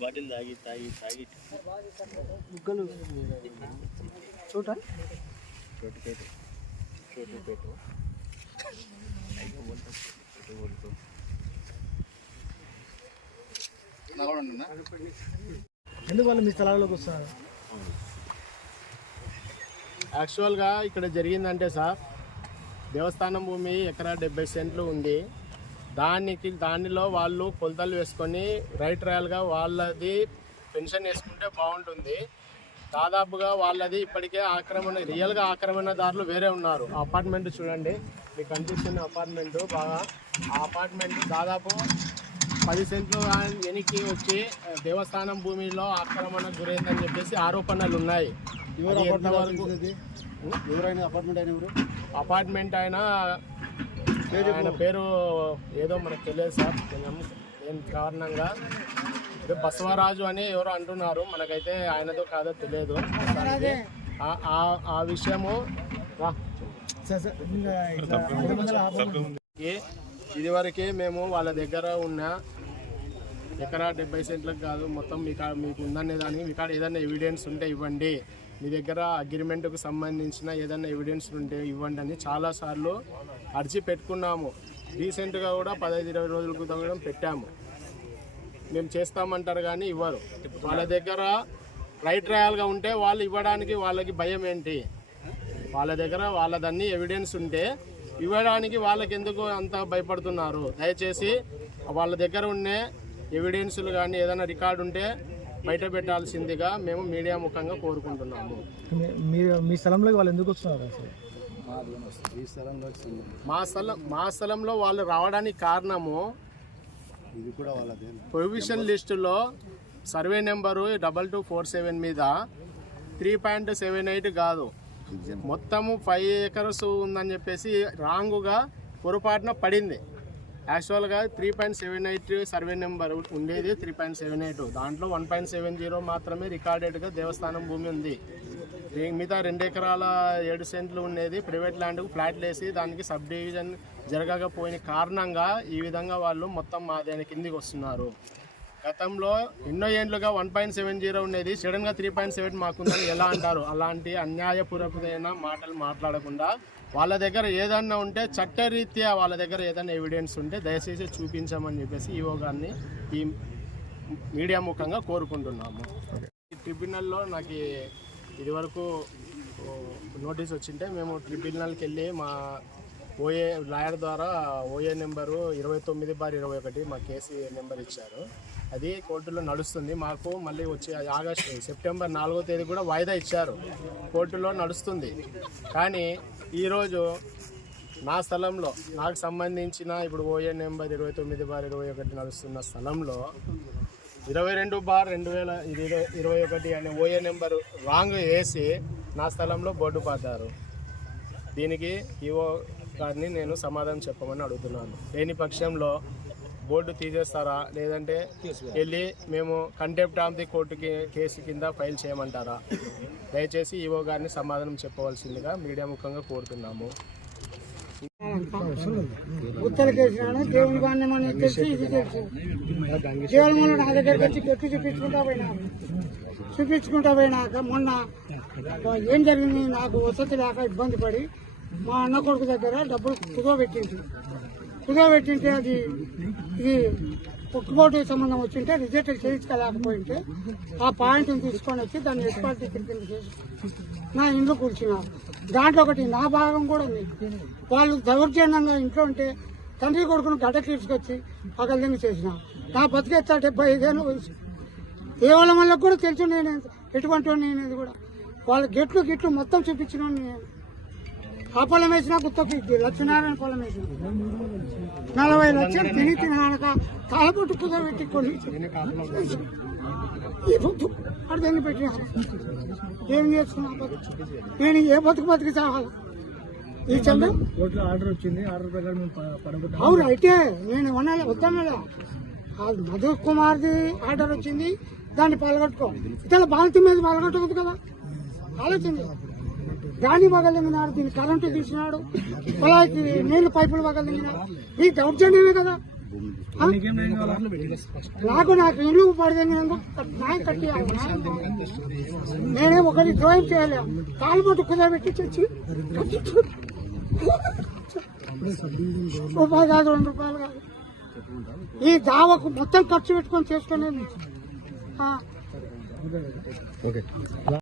Bottle తాగి తాగి తాగి బుగ్గలు చూడ ఎందుకు వాళ్ళు మీ స్థలాల్లోకి వస్తారు యాక్చువల్గా ఇక్కడ జరిగిందంటే సార్ దేవస్థానం భూమి ఎకరా డెబ్బై సెంట్లు ఉంది. దానికి దానిలో వాళ్ళు కొలతలు వేసుకొని రైట్ రాయల్గా వాళ్ళది పెన్షన్ వేసుకుంటే బాగుంటుంది. దాదాపుగా వాళ్ళది ఇప్పటికే ఆక్రమణ రియల్గా ఆక్రమణదారులు వేరే ఉన్నారు. అపార్ట్మెంట్ చూడండి. మీకు కనిపిస్తున్న అపార్ట్మెంట్ బాగా. ఆ అపార్ట్మెంట్ దాదాపు పది సెంట్లు వెనక్కి వచ్చి దేవస్థానం భూమిలో ఆక్రమణ గురైందని చెప్పేసి ఆరోపణలు ఉన్నాయి. ఎవరైనా అపార్ట్మెంట్ అయిన ఎవరు? అపార్ట్మెంట్ ఆయన ఆయన పేరు ఏదో మనకు తెలియదు సార్. కొంచెం ఏం కారణంగా ఏదో బసవరాజు అని ఎవరో అంటున్నారు. మనకైతే ఆయనదో కాదో తెలియదు. ఆ- ఆ- ఆ విషయము ఇదివరకే మేము వాళ్ళ దగ్గర ఉన్న ఎకరా డెబ్బై సెంట్లకు కాదు మొత్తం మీ కా మీకు ఉందనే దానికి మీ కాడ ఏదైనా ఎవిడెన్స్ ఉంటే ఇవ్వండి. మీ దగ్గర అగ్రిమెంట్కు సంబంధించిన ఏదైనా ఎవిడెన్స్ ఉంటే ఇవ్వండి అని చాలాసార్లు అర్జీ పెట్టుకున్నాము. రీసెంట్గా కూడా పదహైదు ఇరవై రోజుల క్రితం కూడా పెట్టాము. మేము చేస్తామంటారు కానీ ఇవ్వరు. వాళ్ళ దగ్గర రైట్ రాయల్గా ఉంటే వాళ్ళు ఇవ్వడానికి వాళ్ళకి భయం ఏంటి? వాళ్ళ దగ్గర వాళ్ళదన్నీ ఎవిడెన్స్ ఉంటే ఇవ్వడానికి వాళ్ళకి ఎందుకు అంత భయపడుతున్నారు? దయచేసి వాళ్ళ దగ్గర ఉండే ఎవిడెన్సులు కానీ ఏదైనా రికార్డు ఉంటే బయట పెట్టాల్సిందిగా మేము మీడియా ముఖంగా కోరుకుంటున్నాము. మీ- మీరు మీ స్థలంలోకి వాళ్ళు ఎందుకు వస్తున్నారు అసలు? మా స్థలం మా స్థలంలో వాళ్ళు రావడానికి కారణము ఇది కూడా వాళ్ళదే. ప్రొవిషన్ లిస్టులో survey number double two four seven మీద త్రీ పాయింట్ సెవెన్ ఎయిట్ కాదు. మొత్తము ఫైవ్ ఏకర్స్ ఉందని చెప్పేసి రాంగుగా పొరపాటున పడింది. యాక్చువల్గా three point seven eight survey number ఉండేది త్రీ పాయింట్ సెవెన్ ఎయిట్ దాంట్లో వన్ పాయింట్ సెవెన్ జీరో మాత్రమే రికార్డెడ్గా దేవస్థానం భూమి ఉంది. మిగతా రెండు ఎకరాల ఏడు సెంట్లు ఉండేది. ప్రైవేట్ ల్యాండ్కు ఫ్లాట్లు వేసి దానికి సబ్ డివిజన్ జరగకపోయిన కారణంగా ఈ విధంగా వాళ్ళు మొత్తం మా దాని కిందికి వస్తున్నారు. గతంలో ఎన్నో ఏండ్లుగా వన్ పాయింట్ సెవెన్ జీరో ఉండేది. సడన్గా త్రీ పాయింట్ సెవెన్ మాకుందని ఎలా అంటారు? అలాంటి అన్యాయపూర్వకమైన మాటలు మాట్లాడకుండా వాళ్ళ దగ్గర ఏదన్నా ఉంటే చట్టరీత్యా వాళ్ళ దగ్గర ఏదైనా ఎవిడెన్స్ ఉంటే దయచేసి చూపించమని చెప్పేసి ఈవో గారిని ఈ మీడియా ముఖంగా కోరుకుంటున్నాము. ఈ ట్రిబ్యునల్లో నాకు ఇదివరకు నోటీస్ వచ్చింటే మేము ట్రిబ్యునల్కి వెళ్ళి మా ఓఏ లాయర్ ద్వారా ఓఏ నెంబరు ఇరవై తొమ్మిది బార్ ఇరవై ఒకటి మా కేసీ నెంబర్ ఇచ్చారు. అది కోర్టులో నడుస్తుంది. మాకు మళ్ళీ వచ్చే ఆగస్టు సెప్టెంబర్ నాలుగో తేదీ కూడా వాయిదా ఇచ్చారు. కోర్టులో నడుస్తుంది. కానీ ఈరోజు నా స్థలంలో నాకు సంబంధించిన ఇప్పుడు ఓఏ నెంబర్ ఇరవై తొమ్మిది బార్ ఇరవై ఒకటి నడుస్తున్న స్థలంలో ఇరవై రెండు బార్ రెండు వేల ఇరవై ఇరవై ఒకటి అనే ఓఏ నెంబర్ రాంగ్ వేసి నా స్థలంలో బోర్డు పాతారు. దీనికి ఈవో గారిని నేను సమాధానం చెప్పమని అడుగుతున్నాను. లేని పక్షంలో బోర్డు తీసేస్తారా? లేదంటే వెళ్ళి మేము కంటెంప్ట్ ఆఫ్ ది కోర్టుకి కేసు కింద ఫైల్ చేయమంటారా? దయచేసి ఈఓ గారిని సమాధానం చెప్పవలసిందిగా మీడియా ముఖంగా కోరుతున్నాము. ఉత్తరకేసినాను దేవుని అని తెలిసి ఇది తెలుసు. దేవుని నా దగ్గరికి వచ్చి పెట్టి చూపించుకుంటా పోయినా. చూపించుకుంటా పోయినాక మొన్న ఏం జరిగింది? నాకు వసతి లేక ఇబ్బంది పడి మా అన్న కొడుకు దగ్గర డబ్బులు కుదోబెట్టింది కుదోబెట్టింటే అది ఇది ఒక్కబోటు సంబంధం వచ్చింటే రిజెక్ట్ చేయించుకోలేకపోయింటే ఆ పాయింట్ని తీసుకొని వచ్చి దాన్ని ఎక్స్పార్టీ కింద చేసి నా ఇంట్లో కూర్చున్నారు దాంట్లో ఒకటి నా భాగం కూడా ఉంది. వాళ్ళు దౌర్జన్యంగా ఇంట్లో ఉంటే తండ్రి కొడుకును గడ్డ తీసుకొచ్చి పగలదింగి చేసిన. నా బతికెత్తా డెబ్బై ఐదేళ్ళు వయసు. ఏ వాళ్ళ వల్ల కూడా తెలుసు నేను. ఎటువంటి నేను కూడా. వాళ్ళ గెట్లు గిట్లు మొత్తం చూపించిన నేను. ఆ పొలం వేసినా గుత్తకు లక్ష్మీనారాయణ పొలం వేసిన నలభై లక్షలు తిని తినక కాలపొట్టు కుదరబెట్టి కొన్ని ఈ పొద్దు పెట్టిన? ఏం చేసుకున్నా నేను ఏ బతుకు బతికి చావాలి? ఈ చంద్ర ఆర్డర్ వచ్చింది ఆర్డర్ ప్రకారం అవును అయితే నేను వనాలి వద్దన్నదా మధు కుమార్ది ఆర్డర్ వచ్చింది దాన్ని పాల్గొట్టుకో. ఇతర బాధిత మీద పాల్గొట్టవద్దు కదా. ఆలోచన దాన్ని పగలింగినాడు దీన్ని కరెంటు తీసినాడు పొలానికి నీళ్ళు పైపులు పగలింగినాడు ఈ దౌర్జన్యమే కదా. నాకు నాకు ఇల్లు పడదగినందుకు న్యాయం కట్టియాలి. నేనే ఒకటి ద్రోహం చేయలేము కాలు పట్టు కుదరబెట్టి చచ్చి రూపాయలు కాదు రెండు రూపాయలు కాదు. ఈ దావకు మొత్తం ఖర్చు పెట్టుకొని చేసుకునేది.